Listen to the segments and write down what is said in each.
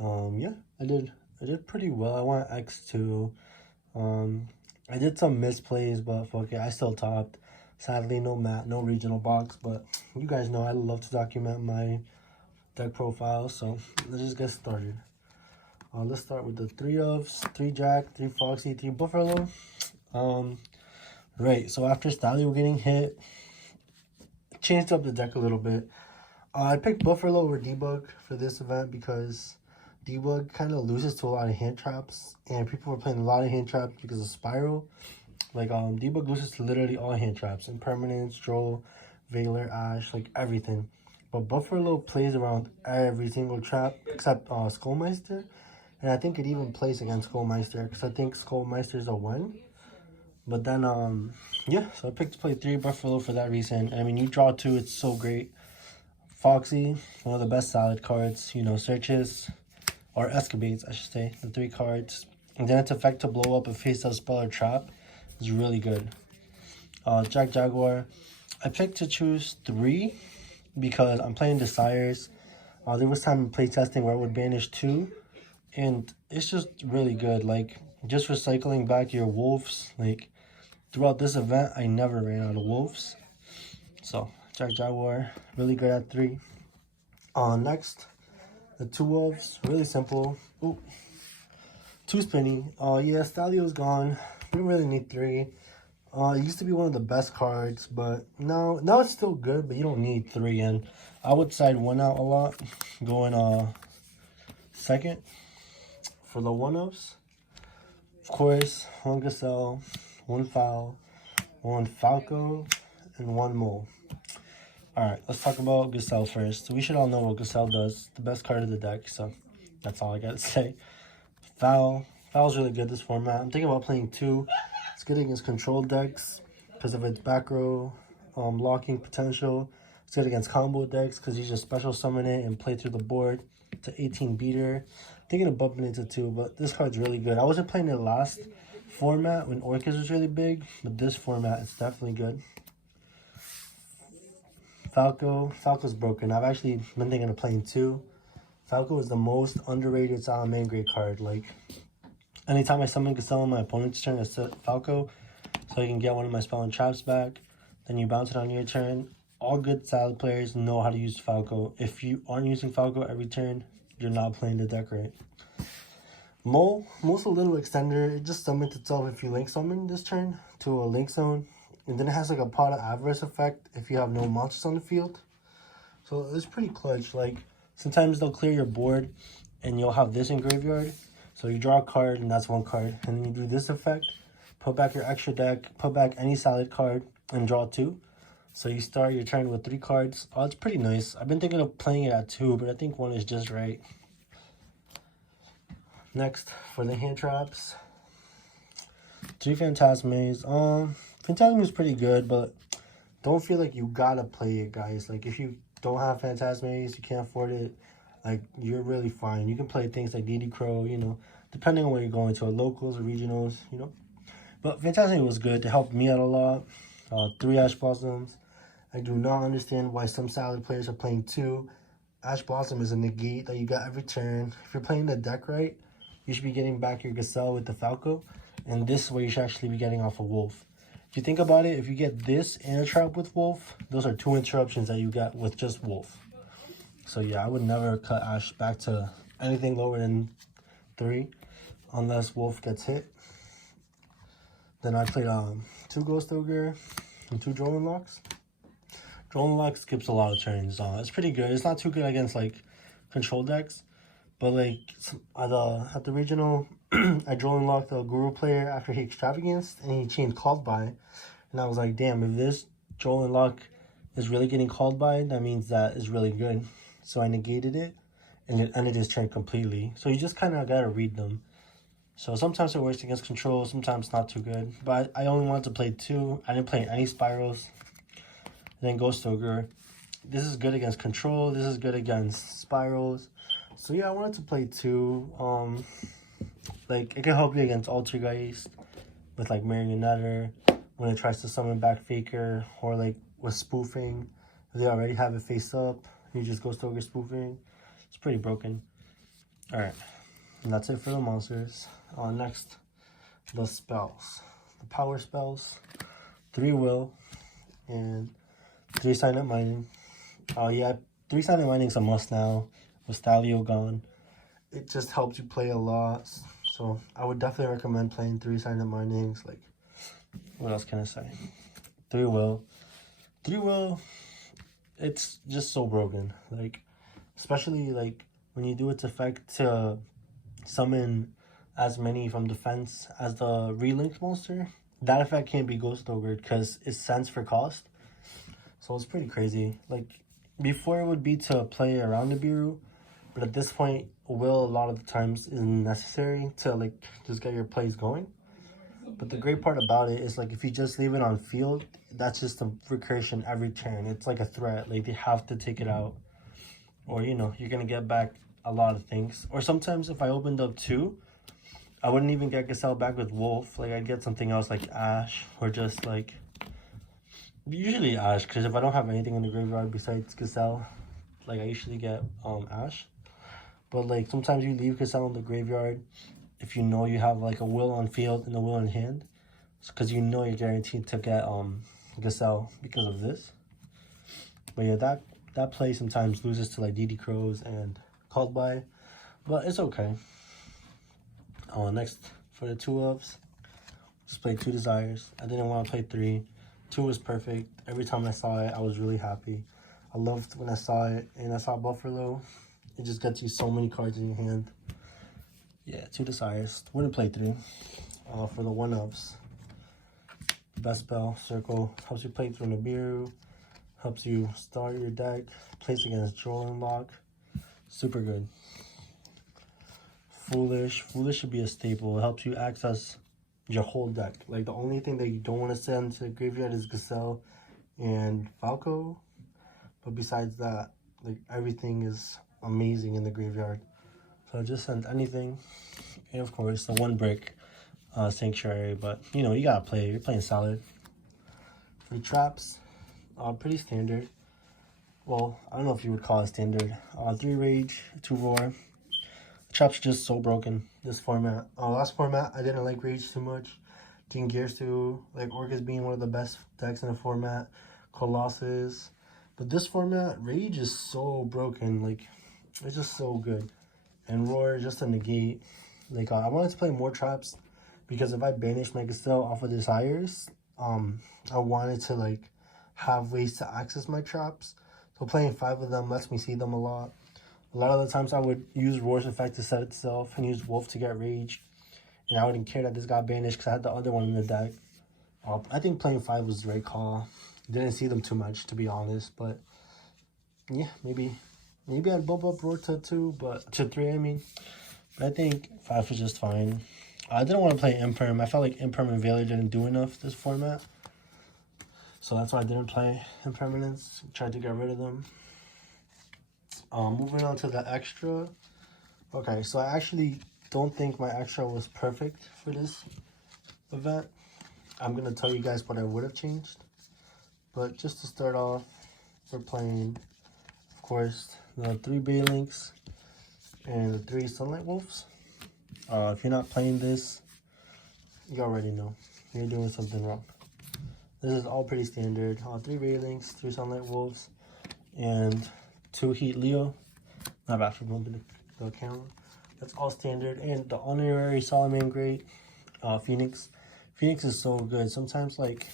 Yeah, I did pretty well. I went X2. I did some misplays, but fuck it, I still topped. Sadly, no no regional box, but you guys know I love to document my deck profile, so let's just get started. Let's start with the 3 ofs, 3 jack, 3 foxy, 3 buffalo. Right, so after Stallion getting hit, changed up the deck a little bit. I picked Buffalo over Debug for this event because Debug kind of loses to a lot of hand traps, and people were playing a lot of hand traps because of Spiral. Like, Debug loses to literally all hand traps, Impermanence, Droll, Veiler, Ash, like everything. But Buffalo plays around every single trap except Skullmeister, and I think it even plays against Skullmeister because I think Skullmeister is a win. But then, yeah, so I picked to play 3 Buffalo for that reason. I mean, you draw 2, it's so great. Foxy, one of the best salad cards, you know, searches, or escapades, I should say, the 3 cards. And then its effect to blow up a face-up spell or trap is really good. Jack Jaguar, I picked to choose 3 because I'm playing Desires. There was time in playtesting where I would banish 2, and it's just really good. Like, just recycling back your wolves. Like, throughout this event, I never ran out of wolves. So, Jack Jaguar, really good at 3. Next, the 2 wolves, really simple. Ooh, 2 spinny. Yeah, Stalio's gone. We don't really need 3. It used to be one of the best cards, but now it's still good, but you don't need 3. And I would side 1 out a lot, going second for the 1-ups. Of course, 1 Gazelle, 1 Foul, 1 Falco, and 1 Mole. Alright, let's talk about Gazelle first. So we should all know what Gazelle does. The best card of the deck, so that's all I gotta say. Foul's really good this format. I'm thinking about playing 2. It's good against control decks because of its back row locking potential. It's good against combo decks because you just special summon it and play through the board. It's an 18 beater. Thinking of bumping into 2, but this card's really good. I wasn't playing it last format when Orcus was really big, but this format is definitely good. Falco's broken. I've actually been thinking of playing 2. Falco is the most underrated Salamangreat card. Like, anytime I summon Gazelle on my opponent's turn, I set Falco so I can get one of my spell and traps back. Then you bounce it on your turn. All good salad players know how to use Falco. If you aren't using Falco every turn, you're not playing the deck right. Mole's a little extender. It just summons itself if you link summon this turn to a link zone. And then it has like a pot of avarice effect if you have no monsters on the field. So it's pretty clutch. Like, sometimes they'll clear your board and you'll have this in graveyard. So you draw a card and that's 1 card. And then you do this effect. Put back your extra deck. Put back any salad card and draw 2. So you start your turn with 3 cards. Oh, it's pretty nice. I've been thinking of playing it at 2, but I think 1 is just right. Next, for the hand traps. 3 Phantasmes. Phantasm is pretty good, but don't feel like you gotta play it, guys. Like, if you don't have Phantasmes, you can't afford it, like, you're really fine. You can play things like DD Crow, you know, depending on where you're going to, locals or regionals, you know. But Phantasme was good. It helped me out a lot. 3 Ash Blossoms. I do not understand why some salad players are playing 2. Ash Blossom is a negate that you got every turn. If you're playing the deck right, you should be getting back your Gazelle with the Falco. And this is where you should actually be getting off a Wolf. If you think about it, if you get this and a trap with Wolf, those are 2 interruptions that you got with just Wolf. So yeah, I would never cut Ash back to anything lower than 3 unless Wolf gets hit. Then I played 2 Ghost Ogre and 2 Droll Locks. Droll Lock skips a lot of turns. It's pretty good. It's not too good against like control decks, but like at the regional, I Droll Locked the Guru player after he extravaganced and he chained Called By, and I was like, damn, if this Droll Lock is really getting called by, that means that is really good. So I negated it, and it ended his turn completely. So you just kind of gotta read them. So sometimes it works against control, sometimes not too good. But I only wanted to play 2. I didn't play any Spirals. And then Ghost Ogre. This is good against control. This is good against Spirals. So yeah, I wanted to play 2. Like, it can help you against Altergeist with like Marionetter when it tries to summon back Faker, or like with spoofing. If they already have it face up, you just Ghost Ogre spoofing. It's pretty broken. Alright, and that's it for the monsters. Next, the spells. The power spells. 3 will and 3 silent mining. Yeah, 3 silent mining is a must now with Stalio gone. It just helps you play a lot. So I would definitely recommend playing 3 silent minings. Like, what else can I say? 3 will. 3 will, it's just so broken. Like, especially like when you do its effect to summon as many from defense as the relinked monster, that effect can't be ghost ogred because it's sense for cost. So it's pretty crazy. Like, before it would be to play around the Biru, but at this point, will a lot of the times is necessary to like just get your plays going. But the great part about it is like if you just leave it on field, that's just a recursion every turn. It's like a threat. Like they have to take it out, or you know you're gonna get back a lot of things. Or sometimes if I opened up 2, I wouldn't even get Gazelle back with Wolf. Like I'd get something else like Ash or just like usually Ash, because if I don't have anything in the graveyard besides Gazelle, like I usually get Ash. But like sometimes you leave Gazelle in the graveyard if you know you have like a will on field and a will in hand, because you know you're guaranteed to get Gazelle because of this. But yeah, that play sometimes loses to like DD Crows and Called By, but it's okay. Next for the 2 ofs, just play 2 desires. I didn't want to play 3. 2 was perfect. Every time I saw it, I was really happy. I loved when I saw it, and I saw Buffalo. It just gets you so many cards in your hand. Yeah, 2 desires. Wouldn't play 3. For the 1-ups, best spell, Circle, helps you play through Nibiru, helps you start your deck, plays against Trolling Lock. Super good. Foolish should be a staple. It helps you access your whole deck. Like the only thing that you don't want to send to the graveyard is Gazelle and Falco. But besides that, like everything is amazing in the graveyard. So just send anything. And of course the 1 brick Sanctuary, but you know, you gotta play. You're playing solid. For the traps, pretty standard. Well, I don't know if you would call it standard. 3 rage, 2 roar. Traps just so broken this format. Last format I didn't like rage too much. Didn't gears to like Orcus being one of the best decks in the format. Colossus. But this format, rage is so broken. Like it's just so good. And roar just to negate. Like I wanted to play more traps because if I banish my Gazelle off of desires, I wanted to like have ways to access my traps. So playing 5 of them lets me see them a lot. A lot of the times I would use Roar's effect to set itself and use Wolf to get rage. And I wouldn't care that this got banished because I had the other one in the deck. I think playing 5 was the right call. Didn't see them too much, to be honest. But yeah, maybe I'd bump up Roar to 2, but to 3, I mean. But I think 5 was just fine. I didn't want to play Imperm. I felt like Imperm and Veiler didn't do enough this format. So that's why I didn't play Impermanence. Tried to get rid of them. Moving on to the extra. Okay, so I actually don't think my extra was perfect for this event. I'm going to tell you guys what I would have changed. But just to start off, we're playing, of course, the 3 Baylinks and the 3 Sunlight Wolves. If you're not playing this, you already know. You're doing something wrong. This is all pretty standard. 3 Baylinks, 3 Sunlight Wolves, and 2 Heat Leo. Not bad for bumping the camera. That's all standard. And the honorary Salamangreat, Phoenix. Phoenix is so good. Sometimes, like,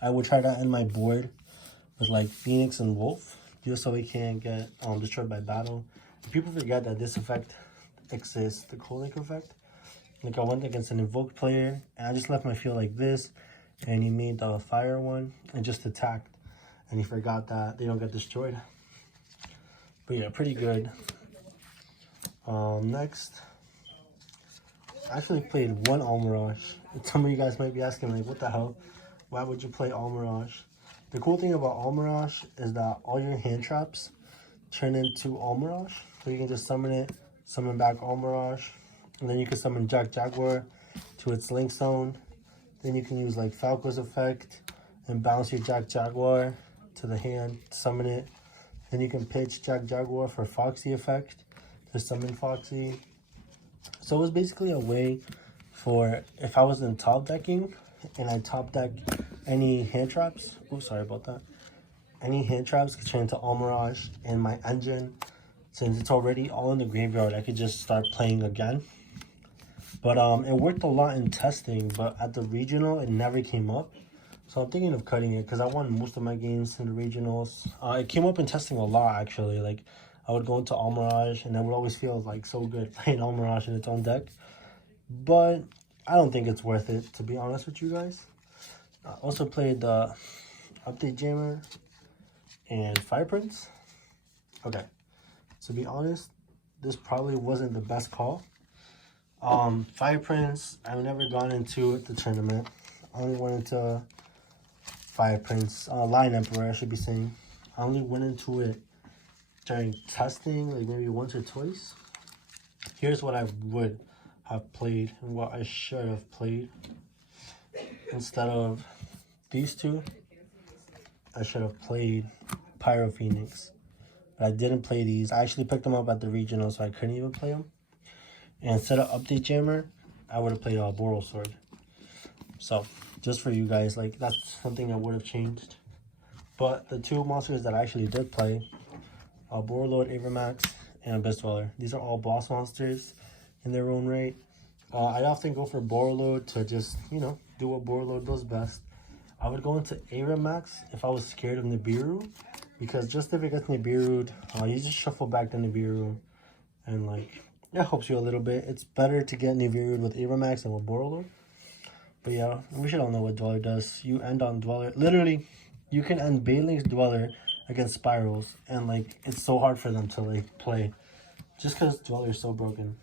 I would try to end my board with, like, Phoenix and Wolf, just so we can't get destroyed by battle. People forget that this effect exists, the Kolink effect. Like, I went against an invoked player, and I just left my field like this, and he made the fire one, and just attacked. And he forgot that they don't get destroyed. But yeah, pretty good. Next, I actually played 1 Almirage. Some of you guys might be asking, like, what the hell? Why would you play Almirage? The cool thing about Almirage is that all your hand traps turn into Almirage. So you can just summon it, summon back Almirage, and then you can summon Jaguar to its link zone. Then you can use like Falco's effect and bounce your Jaguar to the hand, summon it. Then you can pitch Jaguar for Foxy effect to summon Foxy. So it was basically a way for if I was in top decking and I top deck any hand traps. Oh, sorry about that. Any hand traps could turn into All Mirage, and my engine, since it's already all in the graveyard, I could just start playing again. But it worked a lot in testing, but at the regional, it never came up. So I'm thinking of cutting it because I won most of my games in the regionals. It came up in testing a lot, actually. Like, I would go into All Mirage, and I would always feel like so good playing All Mirage in its own deck. But I don't think it's worth it, to be honest with you guys. I also played the Update Jammer and Fire Prince. Okay, to be honest, this probably wasn't the best call. Fire Prince, I've never gone into the tournament. I only went into Fire Prince, Lion Emperor, I should be saying. I only went into it during testing, like maybe once or twice. Here's what I would have played and what I should have played. Instead of these two, I should have played Pyro Phoenix. But I didn't play these. I actually picked them up at the regional, so I couldn't even play them. And instead of Update Jammer, I would have played Boral Sword. So, just for you guys, like, that's something I would have changed. But the two monsters that I actually did play, Borlord, Avermax, and Abyss Dweller. These are all boss monsters in their own right. I often go for Borlord to just, you know, do what Borlord does best. I would go into Avermax if I was scared of Nibiru, because just if it gets Nibiru'd, you just shuffle back the Nibiru, and like, it helps you a little bit. It's better to get Nibiru'd with Avermax than with Borlord. But yeah, we should all know what Dweller does. You end on Dweller. Literally, you can end Bailing's Dweller against Spirals, and like, it's so hard for them to like play just because Dweller is so broken.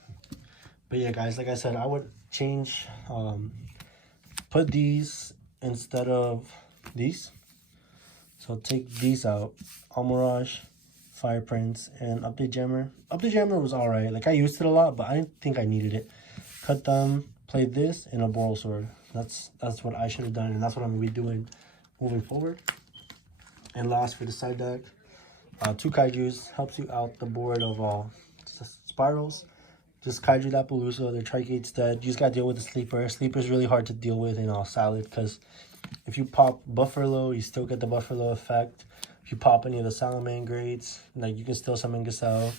But yeah, guys, like I said, I would change, put these instead of these. So take these out, All Mirage, Fire Prince, and Update Jammer. Update Jammer was alright. Like, I used it a lot, but I didn't think I needed it. Cut them, play this, and a Boral Sword. That's what I should have done, and that's what I'm going to be doing moving forward. And last, for the side deck, 2 Kaijus helps you out the board of Spirals. Just Kaiju that Palooza, their Trigate's dead. You just gotta deal with the Sleeper. Sleeper's really hard to deal with in Salad, because if you pop Buffalo, you still get the Buffalo effect. If you pop any of the Salamangreats, like, you can still summon Gazelle.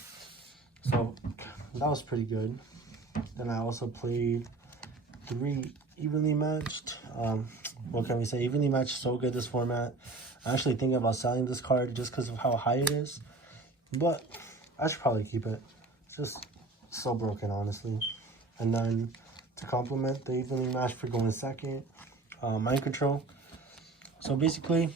So that was pretty good. Then I also played 3 evenly matched. What can we say? Evenly matched, so good this format. I'm actually thinking about selling this card just because of how high it is, but I should probably keep it. It's just so broken, honestly. And then to complement the evenly matched for going second, Mind Control. So basically,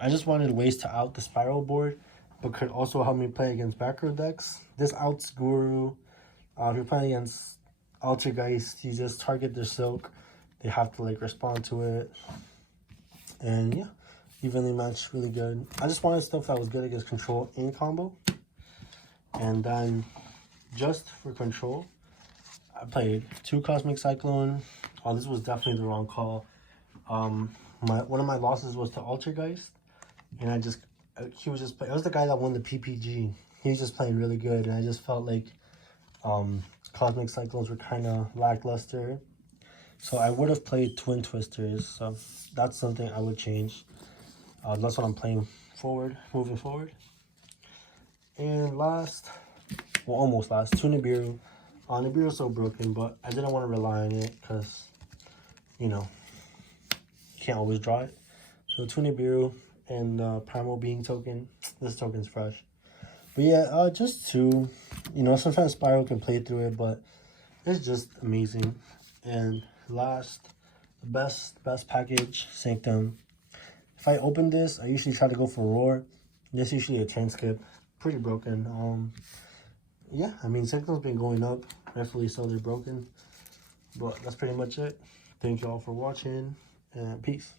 I just wanted ways to out the Spiral board, but could also help me play against back row decks. This outs Guru. If you're playing against Altergeist, you just target their Silk. They have to like respond to it. And yeah, evenly matched, really good. I just wanted stuff that was good against control and combo. And then just for control, I played 2 Cosmic Cyclone. Oh, this was definitely the wrong call. One of my losses was to Altergeist, and he was just it was the guy that won the PPG. He was just playing really good, and I just felt like Cosmic Cyclones were kind of lackluster. So I would have played Twin Twisters. So that's something I would change. That's what I'm playing moving forward. And last, well, almost last, 2 Nibiru. Nibiru's so broken, but I didn't want to rely on it because, you know, you can't always draw it. So 2 Nibiru and Primal Being token. This token's fresh. But yeah, just 2. You know, sometimes Spiral can play through it, but it's just amazing. And last, the best package, Sanctum. If I open this, I usually try to go for Roar. This is usually a turn skip. Pretty broken. Yeah, I mean, Sanctum's been going up. Rightfully so, they're broken. But that's pretty much it. Thank you all for watching, and peace.